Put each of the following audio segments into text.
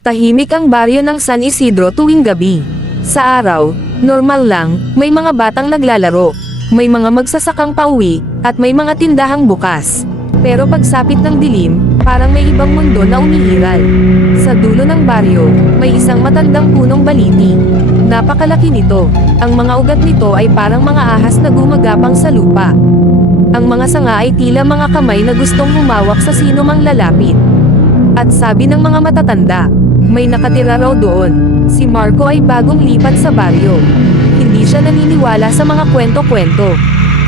Tahimik ang baryo ng San Isidro tuwing gabi. Sa araw, normal lang, may mga batang naglalaro, may mga magsasakang pauwi, at may mga tindahang bukas. Pero pagsapit ng dilim, parang may ibang mundo na umiiral. Sa dulo ng baryo, may isang matandang punong baliti. Napakalaki nito, ang mga ugat nito ay parang mga ahas na gumagapang sa lupa. Ang mga sanga ay tila mga kamay na gustong humawak sa sino mang lalapit. At sabi ng mga matatanda, may nakatira raw doon. Si Marco ay bagong lipat sa baryo. Hindi siya naniniwala sa mga kwento-kwento.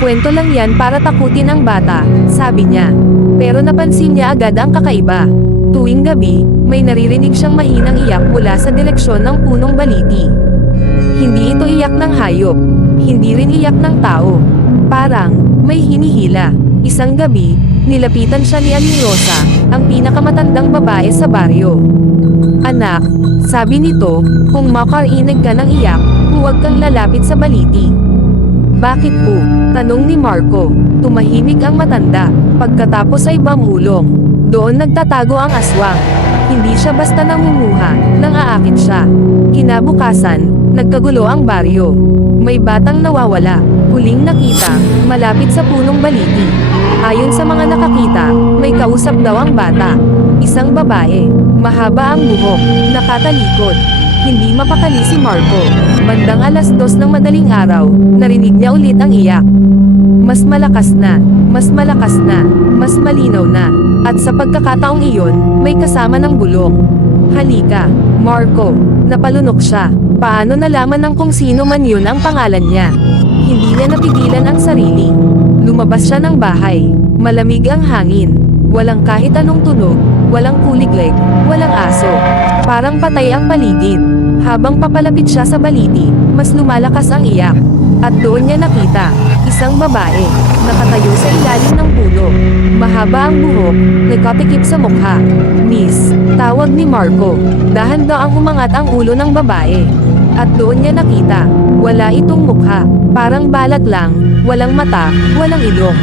Kwento lang yan para takutin ang bata, sabi niya. Pero napansin niya agad ang kakaiba. Tuwing gabi, may naririnig siyang mahinang iyak mula sa direksyon ng punong baliti. Hindi ito iyak ng hayop. Hindi rin iyak ng tao. Parang, may hinihila. Isang gabi, nilapitan siya ni Aling Rosa, ang pinakamatandang babae sa baryo. Anak, sabi nito, kung makarinig ka ng iyak, huwag kang lalapit sa baliti. Bakit po? Tanong ni Marco. Tumahimik ang matanda, pagkatapos ay bumulong. Doon nagtatago ang aswang. Hindi siya basta nangunguha, nang-aakit siya. Kinabukasan, nagkagulo ang baryo. May batang nawawala, huling nakita, malapit sa punong baliti. Ayon sa mga nakakita, may kausap daw ang bata. Isang babae, mahaba ang buhok, nakatalikod. Hindi mapakali si Marco. Bandang 2:00 ng madaling araw, narinig niya ulit ang iyak. Mas malakas na, mas malakas na, mas malinaw na. At sa pagkakataong iyon, may kasama ng bulong. Halika, Marco. Napalunok siya. Paano nalaman ng kung sino man yun ang pangalan niya? Hindi niya napigilan ang sarili. Lumabas siya ng bahay. Malamig ang hangin. Walang kahit anong tunog, walang kuliglig, walang aso. Parang patay ang paligid. Habang papalapit siya sa baliti, mas lumalakas ang iyak. At doon niya nakita, isang babae, nakatayo sa ilalim ng puno. Mahaba ang buhok, nagkatikip sa mukha. Miss, tawag ni Marco. Dahan daw ang umangat ang ulo ng babae. At doon niya nakita, wala itong mukha. Parang balat lang, walang mata, walang ilong.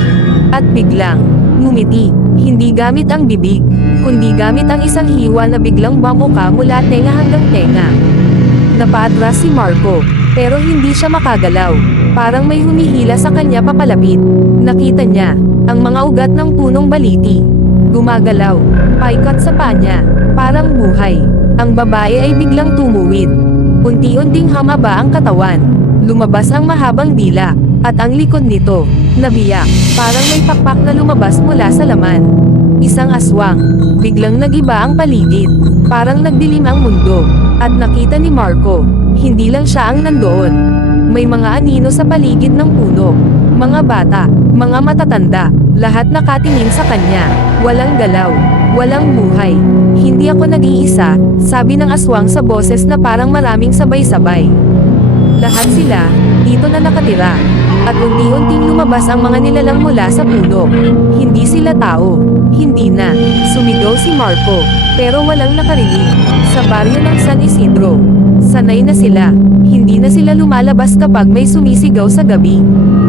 At biglang, ngumiti. Hindi gamit ang bibig, kundi gamit ang isang hiwa na biglang bumuka mula tenga hanggang tenga. Napaatras si Marco, pero hindi siya makagalaw. Parang may humihila sa kanya papalapit. Nakita niya, ang mga ugat ng punong baliti. Gumagalaw, paikat sa panya, parang buhay. Ang babae ay biglang tumuwid. Unti-unting hamaba ang katawan. Lumabas ang mahabang dila, at ang likod nito, nabiyak, parang may pakpak na lumabas mula sa laman. Isang aswang. Biglang nagiba ang paligid. Parang nagdilim ang mundo. At nakita ni Marco, hindi lang siya ang nandoon. May mga anino sa paligid ng puno. Mga bata, mga matatanda, lahat nakatingin sa kanya. Walang galaw, walang buhay. Hindi ako nag-iisa, sabi ng aswang sa boses na parang maraming sabay-sabay. Lahat sila, dito na nakatira. At unti-unting lumabas ang mga nilalang mula sa puno. Hindi sila tao. Hindi na. Sumigaw si Marco. Pero walang nakarinig. Sa baryo ng San Isidro. Sanay na sila. Hindi na sila lumalabas kapag may sumisigaw sa gabi.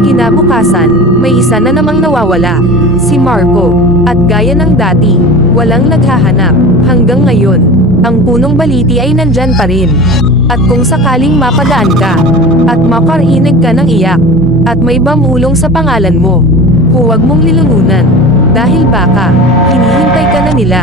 Kinabukasan, may isa na namang nawawala. Si Marco. At gaya ng dati, walang naghahanap. Hanggang ngayon, ang punong baliti ay nandyan pa rin. At kung sakaling mapadaan ka, at makarinig ka ng iyak, at may bumulong sa pangalan mo, huwag mong lilungunan. Dahil baka, hinihintay ka na nila.